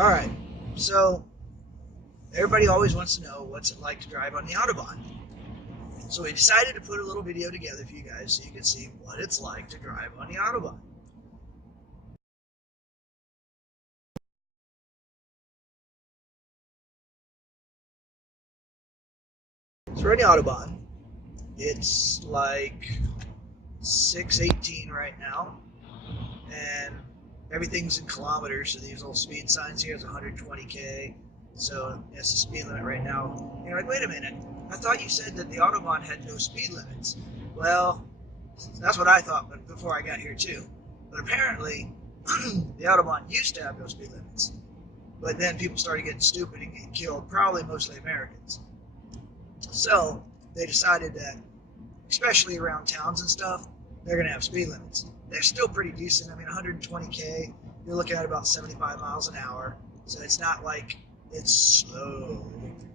All right, so everybody always wants to know what's it like to drive on the Autobahn. So we decided to put a little video together for you guys so you can see what it's like to drive on the Autobahn. So we're on the Autobahn. It's like 6:18 right now, and everything's in kilometers. So these little speed signs here is 120k. So that's the speed limit right now. You're like, wait a minute. I thought you said that the Autobahn had no speed limits. Well, that's what I thought, but before I got here too. But apparently, the Autobahn used to have no speed limits. But then people started getting stupid and getting killed, probably mostly Americans. So they decided that, especially around towns and stuff, they're going to have speed limits. They're still pretty decent. I mean, 120k, you're looking at about 75 miles an hour. So it's not like it's slow.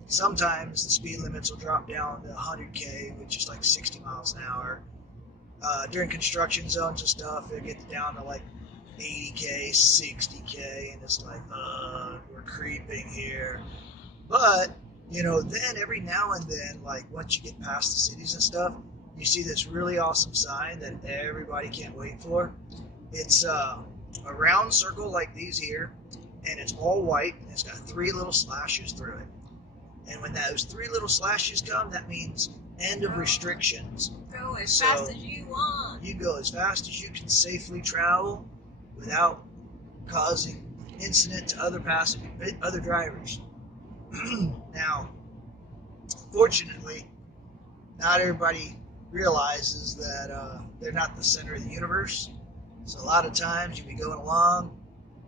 Sometimes the speed limits will drop down to 100k, which is like 60 miles an hour. During construction zones and stuff, it gets down to like 80k, 60k, and it's like, we're creeping here. But, you know, then every now and then, like once you get past the cities and stuff, you see this really awesome sign that everybody can't wait for. It's a round circle like these here, and it's all white, and it's got 3 little slashes through it. And when those 3 little slashes come, that means end of restrictions. Go as fast as you want. You go as fast as you can safely travel without causing incident to other drivers. Now, fortunately, not everybody realizes that they're not the center of the universe. So a lot of times you'll be going along,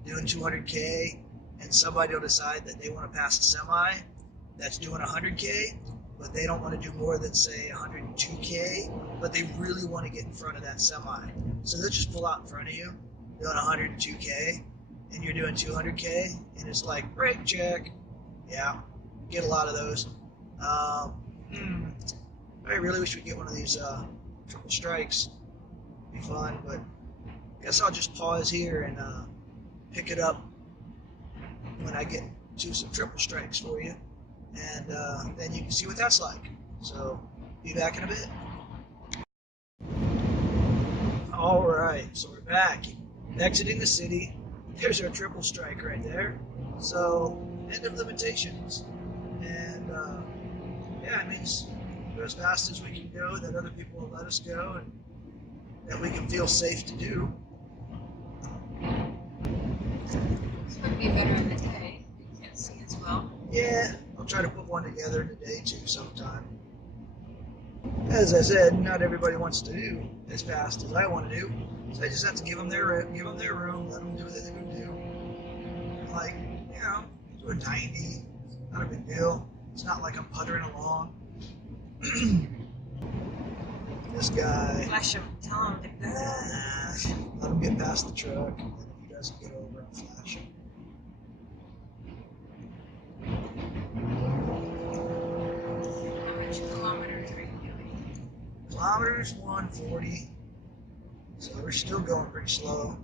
doing 200k, and somebody will decide that they want to pass a semi that's doing 100k, but they don't want to do more than say 102k, but they really want to get in front of that semi. So they'll just pull out in front of you, doing 102k, and you're doing 200k, and it's like, brake check. Yeah, get a lot of those. I really wish we'd get one of these triple strikes. It'd be fun, but I guess I'll just pause here and pick it up when I get to some triple strikes for you. And then you can see what that's like. So, be back in a bit. Alright, so we're back. Exiting the city. There's our triple strike right there. So, end of limitations. And, yeah, it means go as fast as we can go, that other people will let us go, and that we can feel safe to do. It's going to be better in the day. You can't see as well. Yeah, I'll try to put one together in a day too sometime. As I said, not everybody wants to do as fast as I want to do, so I just have to give them their room, let them do what they can do. Like, you know, do a 90, not a big deal. It's not like I'm puttering along. This guy. Flash him, tell him to go. Let him get past the truck, and then if he doesn't get over, I'll flash him. How much kilometers are you doing? Kilometers 140. So we're still going pretty slow.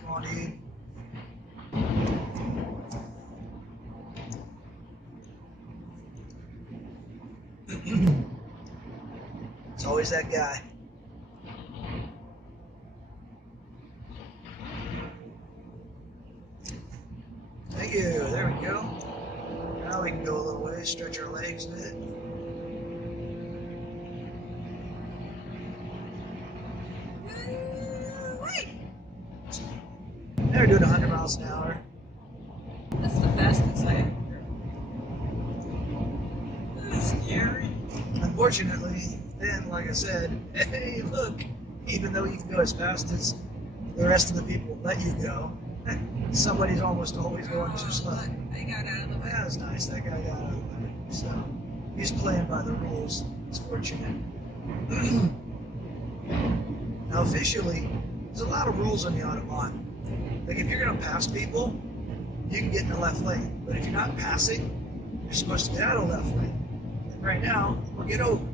Come on, dude. It's always that guy. Thank you. There we go. Now we can go a little way, stretch our legs a bit. Wait! They're doing 100 miles an hour. That's the fastest I ever heard. That's scary. Unfortunately, then, like I said, hey, look, even though you can go as fast as the rest of the people let you go, somebody's almost always going too slow. Look, they got out of the way. That was nice. That guy got out of the way. So he's playing by the rules. It's fortunate. Now, officially, there's a lot of rules on the Autobahn. Like, if you're going to pass people, you can get in the left lane. But if you're not passing, you're supposed to get out of the left lane. And right now, we'll get over.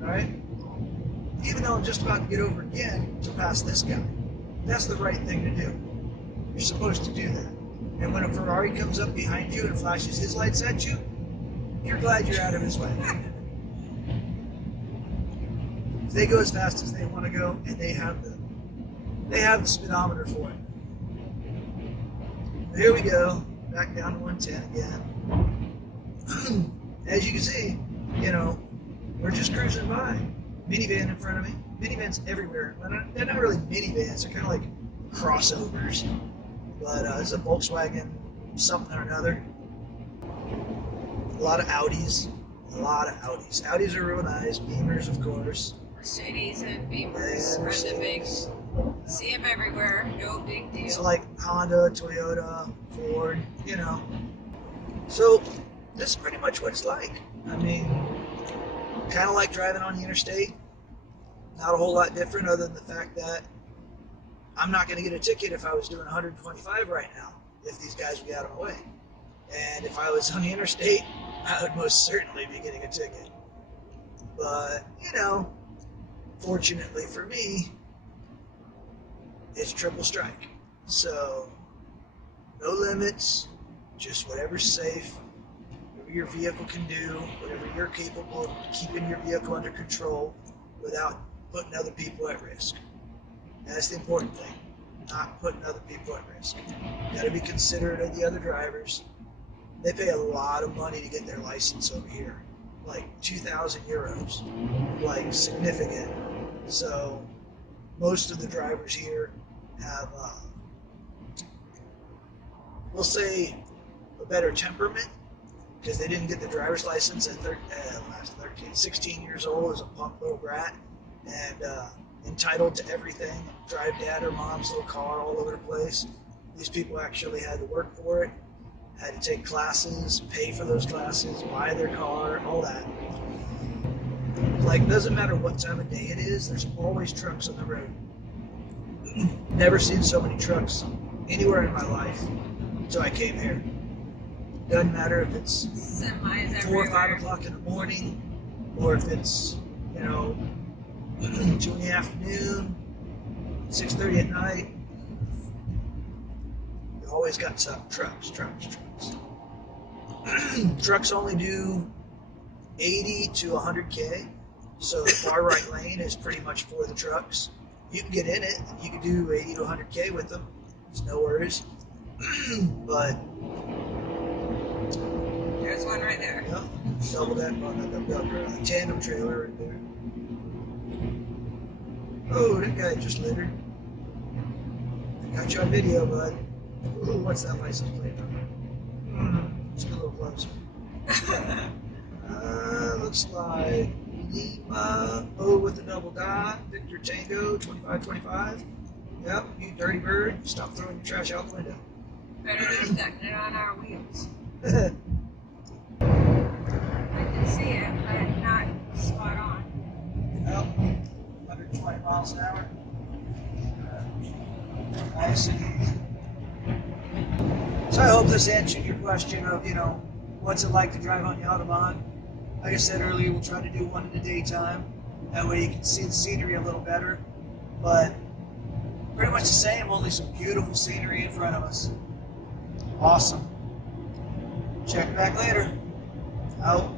Right? Even though I'm just about to get over again to pass this guy. That's the right thing to do. You're supposed to do that. And when a Ferrari comes up behind you and flashes his lights at you, you're glad you're out of his way. They go as fast as they want to go, and they have the speedometer for it. Here we go, back down to 110 again. As you can see, we're just cruising by. Minivan in front of me. Minivans everywhere. They're not really minivans. They're kind of like crossovers. But it's a Volkswagen something or another. A lot of Audis. Audis are real nice. Beamers, of course. Mercedes and Beamers are the big. See them everywhere. No big deal. It's like Honda, Toyota, Ford, So this is pretty much what it's like. I mean, kind of like driving on the interstate. Not a whole lot different other than the fact that I'm not going to get a ticket if I was doing 125 right now, if these guys would get out of my way. And if I was on the interstate, I would most certainly be getting a ticket. But, fortunately for me, it's triple strike. So, no limits, just whatever's safe, whatever your vehicle can do, whatever you're capable of keeping your vehicle under control without putting other people at risk. That's the important thing, not putting other people at risk. You got to be considerate of the other drivers. They pay a lot of money to get their license over here, like 2,000 euros, like significant. So most of the drivers here have, we'll say, a better temperament because they didn't get the driver's license at 16 years old as a punk little brat and entitled to everything, drive dad or mom's little car all over the place. These people actually had to work for it, had to take classes, pay for those classes, buy their car, all that. Like, doesn't matter what time of day it is, there's always trucks on the road. Never seen so many trucks anywhere in my life until I came here. Doesn't matter if it's Semis 4 or 5 o'clock in the morning, or if it's, 2 in the afternoon, 6:30 at night. You always got some trucks. Trucks only do 80 to 100K, so the far right lane is pretty much for the trucks. You can get in it, and you can do 80 to 100K with them. There's no worries. But there's one right there. yeah, double deck on tandem trailer right there. Oh, that guy just littered. Got you on video, bud. Ooh, what's that license plate number? Let's get a little closer. Looks like Lima, O with a double dot, Victor Tango, 2525. Yep, you dirty bird. Stop throwing your trash out the window. Better than ducking it on our wheels. I can see it, but not spot on. Well, 120 miles an hour. Nice and easy. So I hope this answered your question of, what's it like to drive on the Autobahn. Like I said earlier, we'll try to do one in the daytime. That way you can see the scenery a little better. But pretty much the same, only some beautiful scenery in front of us. Awesome. Check back later. Out.